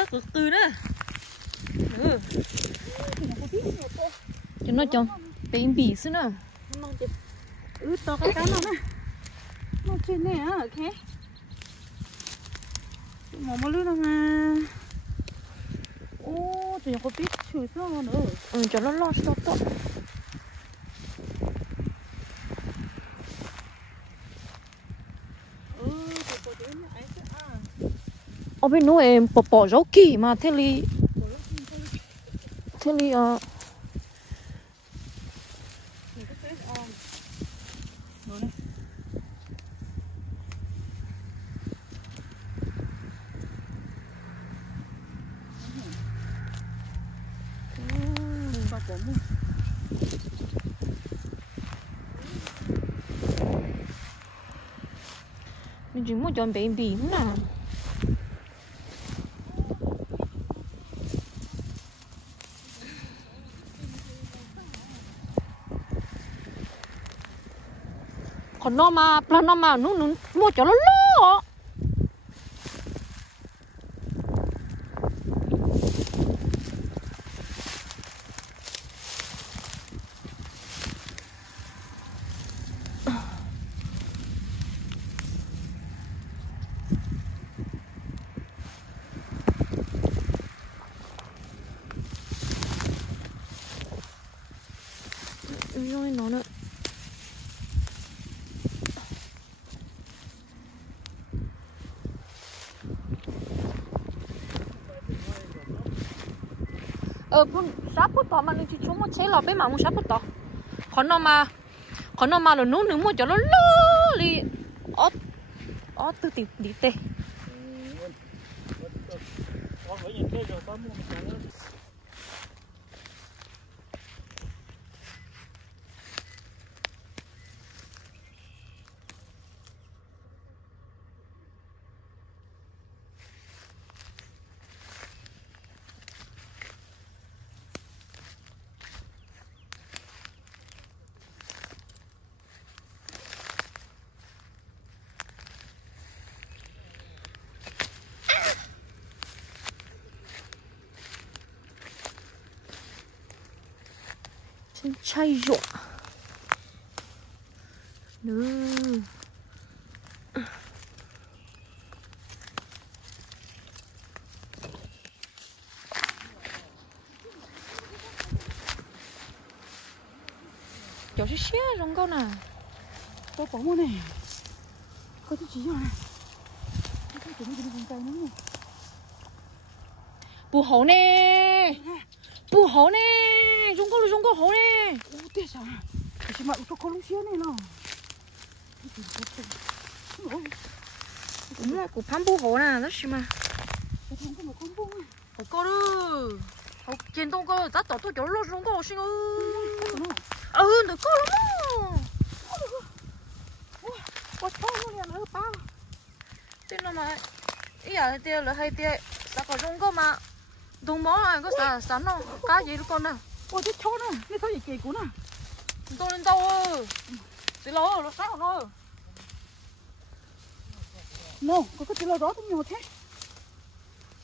á cực tư đó cho nó chồng bên bỉ xí nữa to cái cá nó nó trên này á ok mà lưới đâu mà ô thì có biết chửi sao nữa cho nó lo stop to ở bênนู้em bỏ rau kỳ mà thế li mình chỉ muốn chọn bể biển nè còn nó mà nó mua cho nó lo rồi nó nữa sắp bút tỏ mà nên chỉ chúng một chế lò bên mà muốn sắp bút tỏ còn nó mà là nấu nướng mua cho nó lo đi ó từ tìm đi tê chay rộ nữa cháu sẽ xé rong câu nè có bóng mua này có cái gì rồi cái gì nó tay nó bù hổ nè rong câu hổ nè ô tiếc sao chỉ mà cho con lúc xíu này nào đúng là của phán bù hổ nè rất xí mà hổ câu đó hổ trên tông câu đã tỏ tôi chỗ lô rong câu xin được câu lắm có to luôn nè nó bao tên nó mà ý là tia là hay tia sao có rong câu mà đồng mỏ này có sẵn đâu cá gì đâu con nè ôi cái chó nè cái sao gì kỳ cú nè tôi lên đâu ơi xí lỗ nó sao rồi no có cái lỗ đó cũng nhiều thế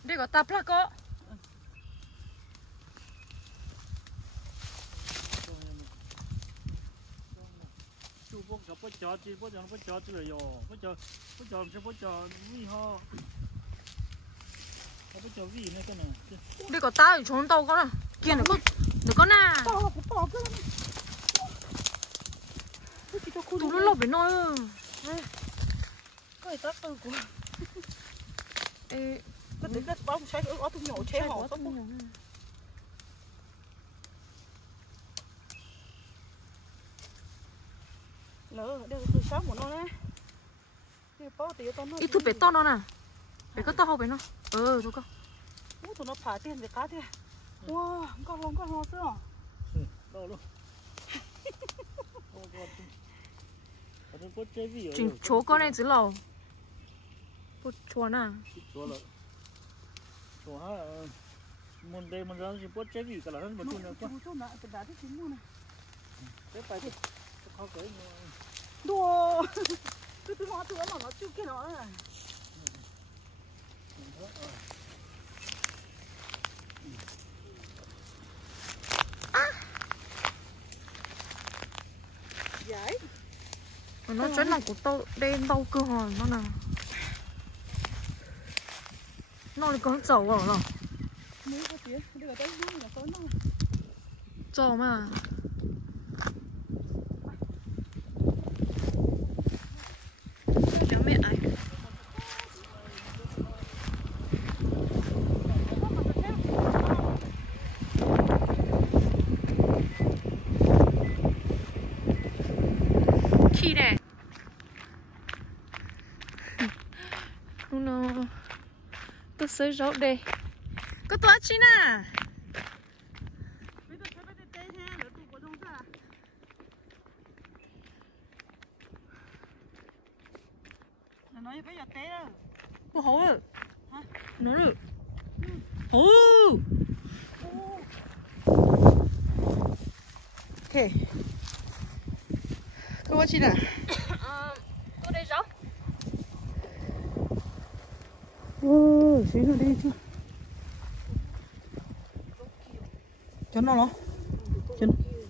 đi có tập là có chú bốc cho bốc cho chứ bốc cho chứ rồi bốc cho chứ bốc cho vi ho bốc cho vi nữa cái này đi có ta ở trốn đâu có nè kia nó có nè tụi nó lột bên nơi cái tát tư của ê cái tính đất bóng xoay ở tụi nhỏ chế họ tốt lỡ đây là sáng của nó nè ít thứ bé to nó nè bé có to không bé nó thôi con tụi nó phá tiền về cá thế wow con ho xưa đâu luôn chỉnh chỗ con này chứ lầu bút chua nè chua ha muốn đây mình ra chỉ bút chế vị cả là nó bút nữa chua nè cái đá cái chín luôn nè cái phải thì khó cái đùa tôi hoa thừa mà nó chưa kia nó này nó chết nó của tao đen đau cơ hòn nó nè nó lại có dầu ở rồi Mới có tiếng, đưa tới nó là tối nó. dầu mà kéo mẹ ấy khi nè nó tôi sẽ rau đây có toa chi nè Nói bây giờ té đâu. có hổ rồi Hả? nó rồi hổ Ok. Có bao chi nè? tôi đây rau Xíu nữa đi chứ. Cho nó nó.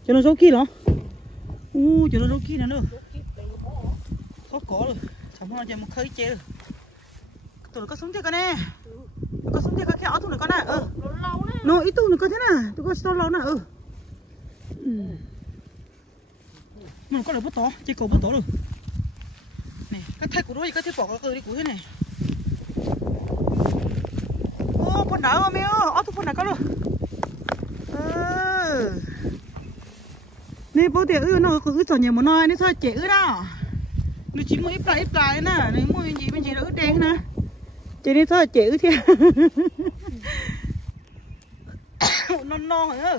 Cho nó dấu kia nó. Cho nó dấu kia nữa. Khó có rồi. Chẳng muốn làm một khơi chê rồi. Tụi nó có súng thiệt con nè. Nó có súng thiệt con khéo tụi nó con nè. lâu đấy Nó ít tụi nó có thế nè. Tụi có sao lâu nè. Nó có là bút to, chơi cầu bút to rồi. Này, cái thay của nó gì cái thay bỏ cái đi của thế này. Bút nào mà mèo, tụi bút nào có rồi. Nè bố tiệt nó cứ chọn nhiều món nói, nó sao trẻ đó. Nó chỉ mua ít lại nè, này mua bên gì đó ướt đen nè. Chị đi sao trẻ thế. Non rồi ơ.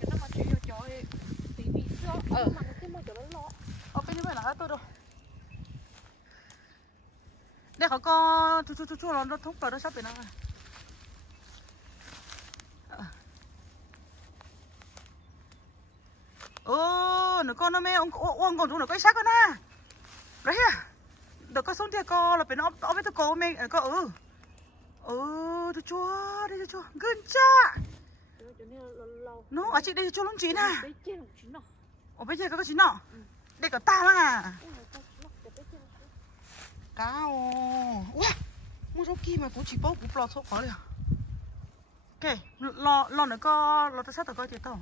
cái nó mà chỉ cho tí bị sữa mà cái môi cho nó lọ Bên như vậy là tôi đâu. Đây họ có chú nó thúc vào nó sắp đến nó rồi. Nó con nó mê ông còn chú nó có xác con nè. Đấy à. Được có xuống thiệt co là phải nó với tôi co mê có tôi chua đây chua gần cha. Nó ở chị đây chua luôn chín à. Ở bên kia có chín nọ. Đây có ta mà. Cao. Ui, mua rau kim mà cũng chỉ bốc cũng lọt số khó liền. Ok, lọt nữa có lọt tới sát tới coi thì tao.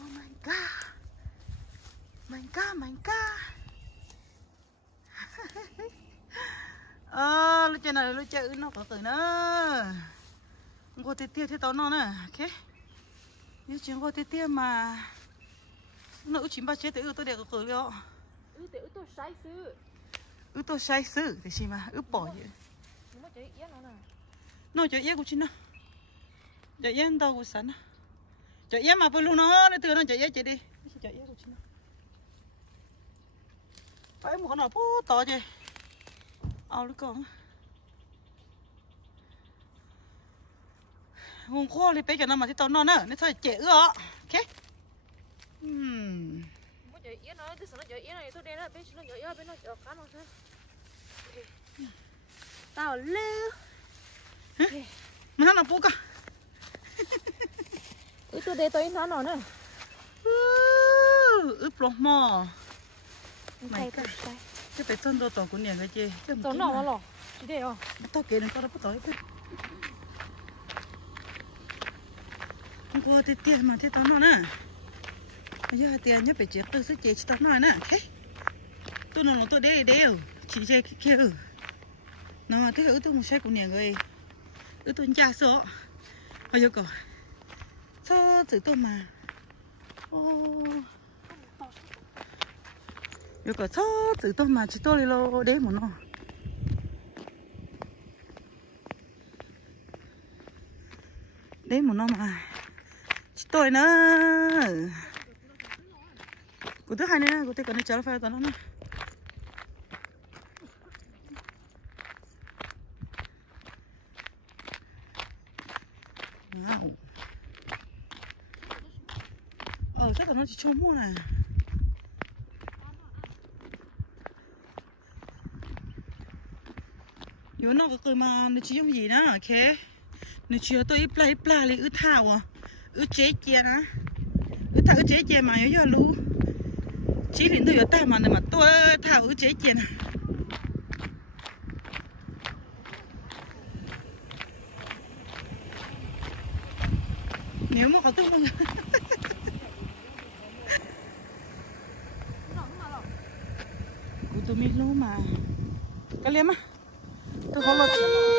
Oh my god. My god. Lúc chơi này lúc chơi nó có tới nữa. Ngồi tia thế tao nó nè, ok. Như chuyện ngồi tia mà nó chỉ ba chế tự tôi để có rồi. tôi sai sư Tôi sai sư thì gì mà bỏ vậy. Nó chơi yết của chị nó. Chơi yết đâu của sẵn. Chơi yết mà vừa luôn nó từ nó chơi yết chị đi. Chơi yết của chị nó. Phải một con nào bố to chứ. Lúc con. Hùng kho thì bây giờ nó mà thì tao nó nữa, nó thôi trẻ ư ạ. Ok. chơi yết nó từ sáng chơi yết này tôi đen nó bên nó chơi yết bên nó chơi cá nó thế tao lư Mình nó bố cả. tôi để tôi nó nữa Lọt mò. Mày cái bé thân đồ tổ của niềng cái gì? tổ nào mà lọ? Chỉ để à? Tao kể này tao đã bắt tới. Không có tiền mà thế tao nói nè. Bây giờ tiền nhớ phải chết tôi sẽ chết tao nói nè. Thế. Tôi nói tôi để đều chỉ chơi kia. Nó mà thế tôi một xe của niềng rồi. Tôi cha sợ. Bây giờ có. Sao thử tôi mà. Rồi có sao tự tôi mà chỉ tôi đi lo đấy mà nó. Đấy mà nó mà. Chỉ tôi nữa. Của thứ hai nữa, của thứ còn nó chờ phải tao nó nè. Wow. Chắc là nó chỉ cho mua này. Yo nó có mà nó chỉ giống gì đó, ok? Nó chỉ tôi ít pla li ướt thao à, ướt chế chia đó, ướt thao ướt chế chia mà yo lu, chỉ đến từ ta mà này mà tôi thảo ứ chế tiền nếu mà có tương không của tôi biết luôn mà cái liếm á tôi không lo